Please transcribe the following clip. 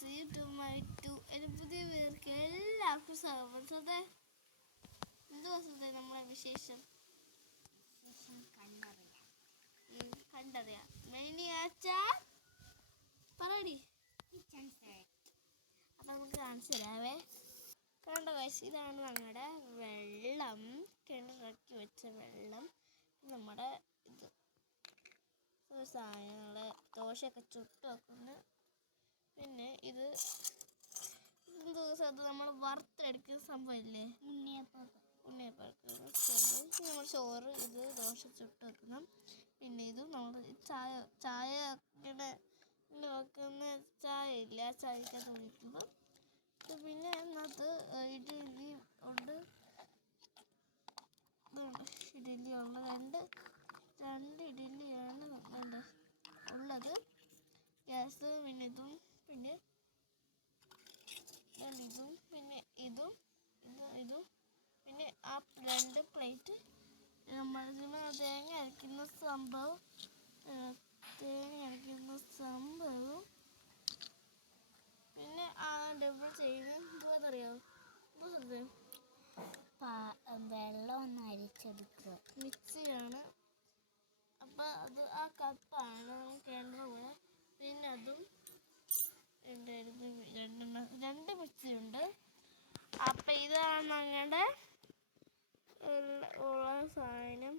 Friends, YouTube എൻ്റെ പുതിയ വീട്ടിലേക്ക് എല്ലാവർക്കും സ്വാഗതം. ദിവസത്തെ നമ്മളെ വിശേഷം കണ്ടറിയാം. പറയടി. അപ്പം നമുക്ക് കാണിച്ചു തരാവേ. കണ്ട വയസ്സ് ഇതാണ് ഞങ്ങളുടെ വെള്ളം, കിണറിറക്കി വെച്ച വെള്ളം. നമ്മുടെ ഇത് സാധനങ്ങൾ ദോശയൊക്കെ ചുട്ട് വെക്കുന്നു. പിന്നെ ഇത് ദിവസം നമ്മൾ വറുത്തെടുക്കുന്ന സംഭവമില്ലേ, ഉണ്ണിയപ്പം നമ്മൾ ചോറ്, ഇത് ദോശ ചുട്ട് വെക്കണം. പിന്നെ ഇത് നമ്മൾ ചായ ഇങ്ങനെ വെക്കുന്ന ചായ ഇല്ല, ചായക്കകത്ത് ഒഴിക്കുമ്പോൾ ഇത്. പിന്നെ അതിനകത്ത് ഇഡലി ഉണ്ട്, ഇഡലി ഉള്ള രണ്ട് ഇഡലിയാണ് ഉള്ളത്. ഗ്യാസ് പിന്നെ ഇതും പിന്നെ ഇതും പിന്നെ ആ 2 പ്ലേറ്റ് നമ്മൾ തേങ്ങ അരയ്ക്കുന്ന സംഭവം. പിന്നെ ആ ഡബിൾ ചെയ്യുന്ന എന്തോന്നറിയോ, വെള്ളം ഒന്ന് അരിച്ചെടുക്കുക, മിക്സിയാണ്. അപ്പം അത് ആ കപ്പാണ് കിണറ് പോലെ. പിന്നെ അതും രണ്ട് മിക്സിയുണ്ട്. അപ്പം ഇതാണ് ഞങ്ങളുടെ ഉള്ള സാധനം.